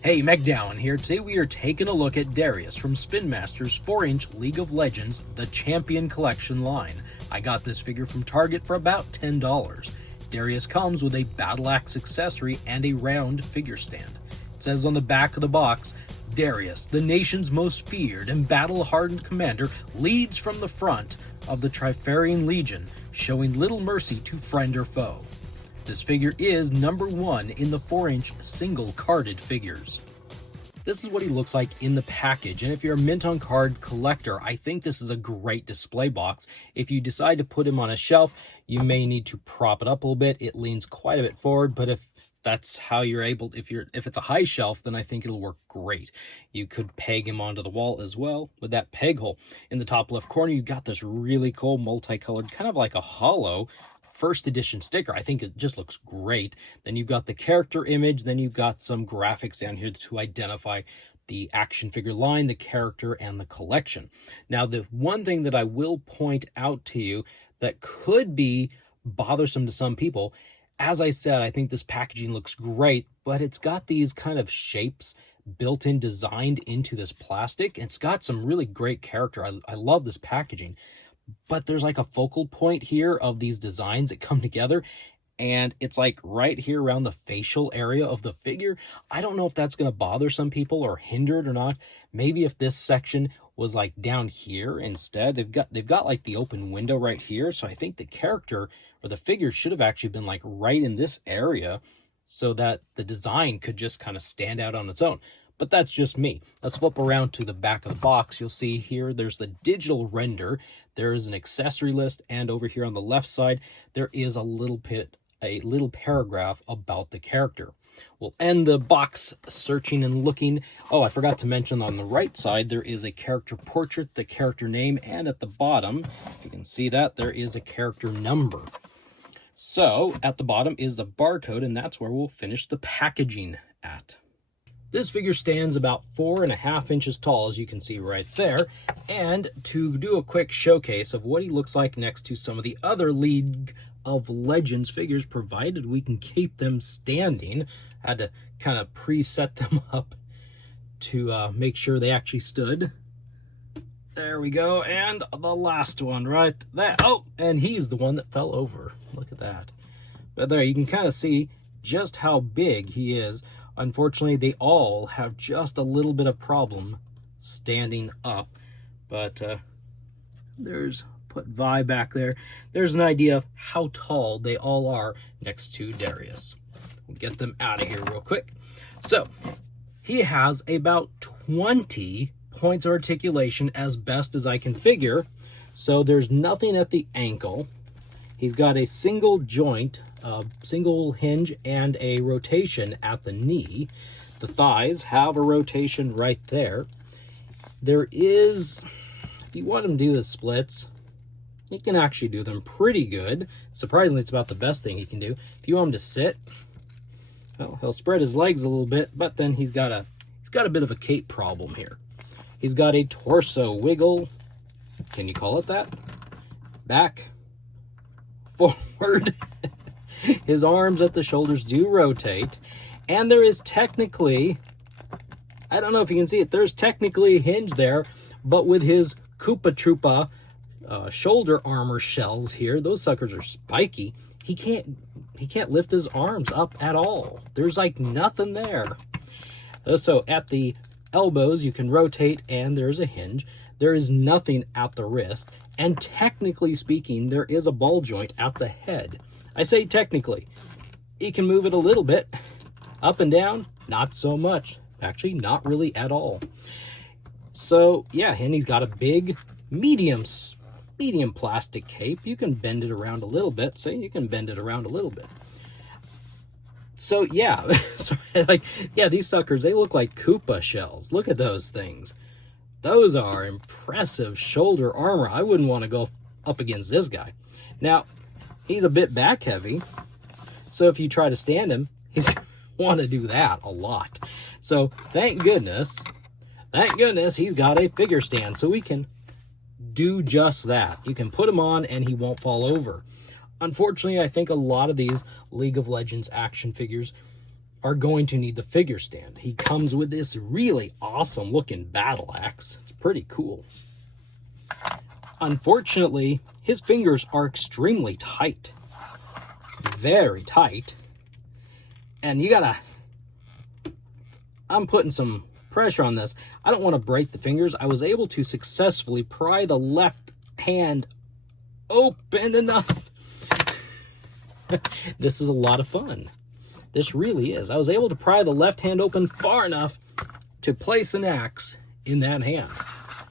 Hey, MacDowin here. Today we are taking a look at Darius from Spin Master's 4-inch League of Legends The Champion Collection line. I got this figure from Target for about $10. Darius comes with a battle axe accessory and a round figure stand. It says on the back of the box, Darius, the nation's most feared and battle-hardened commander, leads from the front of the Trifarian Legion, showing little mercy to friend or foe. This figure is number 1 in the 4-inch single carded figures. This is what he looks like in the package, and if you're a mint on card collector, I think this is a great display box. If you decide to put him on a shelf, you may need to prop it up a little bit. It leans quite a bit forward, but if that's how you're able, if it's a high shelf, then I think it'll work great. You could peg him onto the wall as well with that peg hole. In the top left corner, you got this really cool multicolored, kind of like a hollow first edition sticker. I think it just looks great. Then you've got the character image, then you've got some graphics down here to identify the action figure line, the character, and the collection. Now, the one thing that I will point out to you that could be bothersome to some people, as I said, I think this packaging looks great, but it's got these kind of shapes built in, designed into this plastic. It's got some really great character. I love this packaging. But there's like a focal point here of these designs that come together, and it's like right here around the facial area of the figure. I don't know if that's going to bother some people or hinder it or not. Maybe if this section was like down here instead. They've got like the open window right here, so I think the character or the figure should have actually been like right in this area so that the design could just kind of stand out on its own. But that's just me. Let's flip around to the back of the box. You'll see here there's the digital render. There is an accessory list, and over here on the left side, there is a little paragraph about the character. We'll end the box searching and looking. Oh, I forgot to mention on the right side, there is a character portrait, the character name, and at the bottom, if you can see that, there is a character number. So at the bottom is the barcode, and that's where we'll finish the packaging at. This figure stands about 4.5 inches tall, as you can see right there. And to do a quick showcase of what he looks like next to some of the other League of Legends figures, provided we can keep them standing, I had to kind of preset them up to make sure they actually stood. There we go. And the last one right there. Oh, and he's the one that fell over. Look at that. But there, you can kind of see just how big he is. Unfortunately, they all have just a little bit of problem standing up. But there's, put Vi back there. There's an idea of how tall they all are next to Darius. We'll get them out of here real quick. So, he has about 20 points of articulation as best as I can figure. So there's nothing at the ankle. He's got a single joint, single hinge, and a rotation at the knee. The thighs have a rotation right there. There is, if you want him to do the splits, he can actually do them pretty good. Surprisingly, it's about the best thing he can do. If you want him to sit, well, he'll spread his legs a little bit, but then he's got a bit of a cape problem here. He's got a torso wiggle. Can you call it that? Back, forward. His arms at the shoulders do rotate, and there is technically, I don't know if you can see it, there's technically a hinge there, but with his Koopa Troopa shoulder armor shells here, those suckers are spiky. He can't lift his arms up at all. There's like nothing there. So at the elbows, you can rotate, and there's a hinge. There is nothing at the wrist, and technically speaking, there is a ball joint at the head. I say technically. He can move it a little bit. Up and down, not so much. Actually, not really at all. So, yeah, and he's got a big, medium plastic cape. You can bend it around a little bit. See, you can bend it around a little bit. So, yeah. These suckers, they look like Koopa shells. Look at those things. Those are impressive shoulder armor. I wouldn't want to go up against this guy. Now, he's a bit back heavy, so if you try to stand him, he's going to want to do that a lot. So thank goodness he's got a figure stand, so we can do just that. You can put him on and he won't fall over. Unfortunately, I think a lot of these League of Legends action figures, are going to need the figure stand. He comes with this really awesome looking battle axe. It's pretty cool. Unfortunately, his fingers are extremely tight. Very tight. And you gotta... I'm putting some pressure on this. I don't want to break the fingers. I was able to successfully pry the left hand open enough. This is a lot of fun. This really is. I was able to pry the left hand open far enough to place an axe in that hand.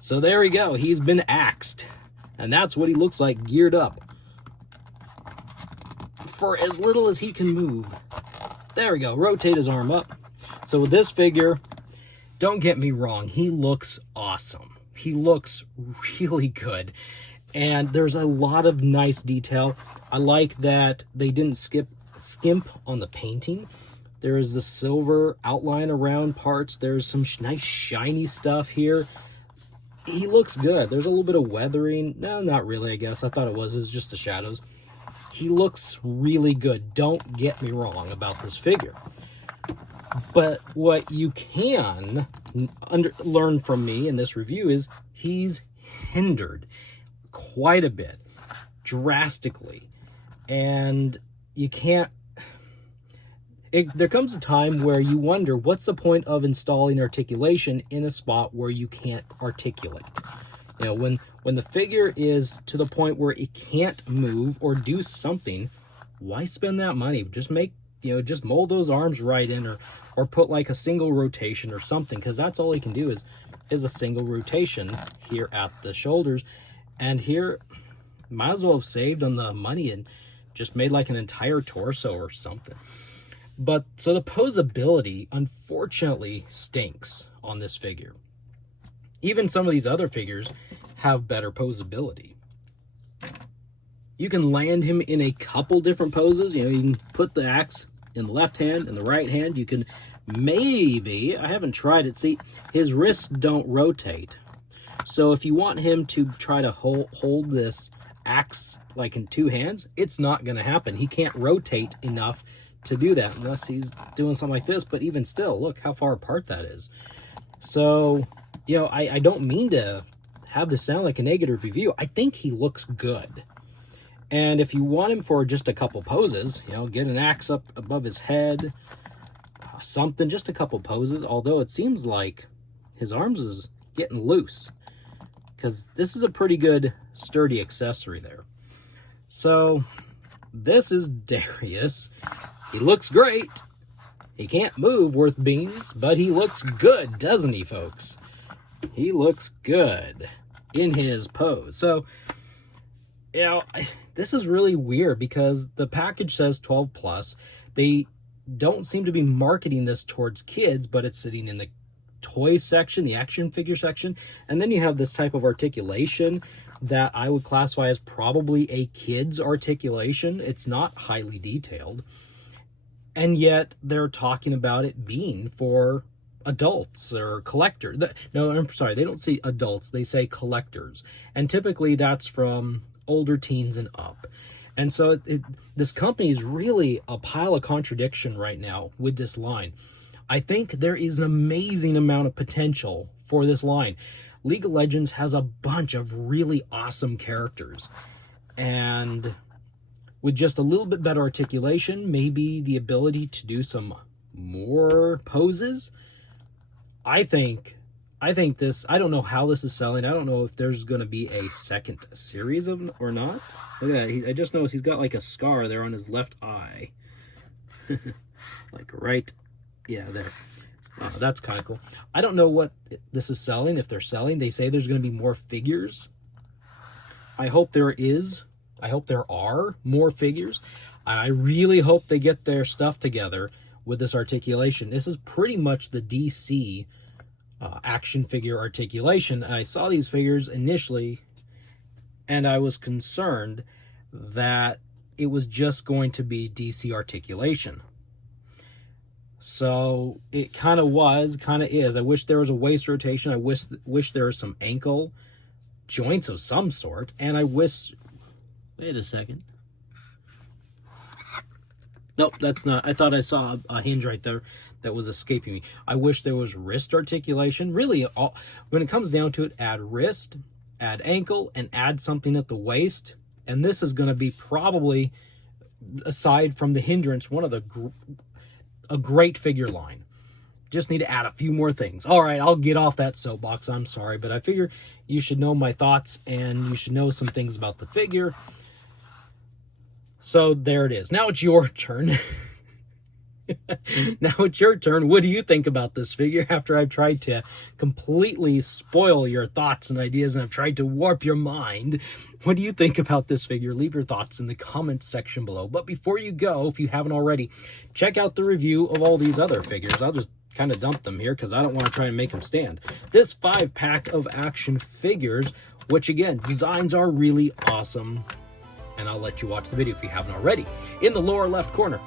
So there we go. He's been axed. And that's what he looks like geared up. For as little as he can move. There we go. Rotate his arm up. So with this figure, don't get me wrong, he looks awesome. He looks really good. And there's a lot of nice detail. I like that they didn't skimp on the painting. There is the silver outline around parts. There's some nice shiny stuff here. He looks good. There's a little bit of weathering. No, not really, I guess. I thought it was just the shadows. He looks really good. Don't get me wrong about this figure. But what you can learn from me in this review is he's hindered quite a bit, drastically. And you can't... there comes a time where you wonder, what's the point of installing articulation in a spot where you can't articulate? You know, when the figure is to the point where it can't move or do something, why spend that money? Just make... just mold those arms right in, or put like a single rotation or something, because that's all he can do is a single rotation here at the shoulders. And here, might as well have saved on the money and just made like an entire torso or something. But so the posability, unfortunately, stinks on this figure. Even some of these other figures have better posability. You can land him in a couple different poses. You can put the axe in the left hand and the right hand. You can maybe, I haven't tried it. See, his wrists don't rotate. So if you want him to try to hold this axe like in two hands, it's not going to happen. He can't rotate enough to do that unless he's doing something like this. But even still, look how far apart that is. So, I don't mean to have this sound like a negative review. I think he looks good. And if you want him for just a couple poses, get an axe up above his head, something, just a couple poses, although it seems like his arms is getting loose, because this is a pretty good sturdy accessory there. So this is Darius. He looks great. He can't move worth beans, but he looks good, doesn't he, folks? He looks good in his pose. So, this is really weird because the package says 12 plus. They don't seem to be marketing this towards kids, but it's sitting in the toy section, the action figure section. And then you have this type of articulation that I would classify as probably a kid's articulation. It's not highly detailed. And yet they're talking about it being for adults or collectors. No, I'm sorry, they don't say adults, they say collectors. And typically that's from older teens and up. And so this company is really a pile of contradiction right now with this line. I think there is an amazing amount of potential for this line. League of Legends has a bunch of really awesome characters. And with just a little bit better articulation, maybe the ability to do some more poses, I think this, I don't know how this is selling. I don't know if there's going to be a second series of or not. Look at that. I just noticed he's got like a scar there on his left eye. Like right, yeah, there. That's kind of cool. I don't know what this is selling, if they're selling. They say there's going to be more figures. I hope there is. I hope there are more figures. I really hope they get their stuff together with this articulation. This is pretty much the DC action figure articulation. I saw these figures initially, and I was concerned that it was just going to be DC articulation. So it kind of was, kind of is. I wish there was a waist rotation. I wish there was some ankle joints of some sort. And I wish... Wait a second. Nope, that's not. I thought I saw a hinge right there that was escaping me. I wish there was wrist articulation. Really, when it comes down to it, add wrist, add ankle, and add something at the waist. And this is going to be probably, aside from the hindrance, one of a great figure line. Just need to add a few more things. All right, I'll get off that soapbox. I'm sorry, but I figure you should know my thoughts and you should know some things about the figure. So there it is. Now it's your turn. Now it's your turn. What do you think about this figure after I've tried to completely spoil your thoughts and ideas and I've tried to warp your mind? What do you think about this figure? Leave your thoughts in the comments section below. But before you go, if you haven't already, check out the review of all these other figures. I'll just kind of dump them here because I don't want to try and make them stand. This 5-pack of action figures, which again, designs are really awesome. And I'll let you watch the video if you haven't already. In the lower left corner,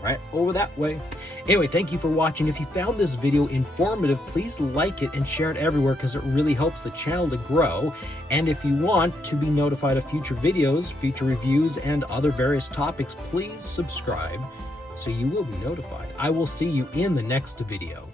right over that way. Anyway, thank you for watching. If you found this video informative, please like it and share it everywhere because it really helps the channel to grow. And if you want to be notified of future videos, future reviews, and other various topics, please subscribe so you will be notified. I will see you in the next video.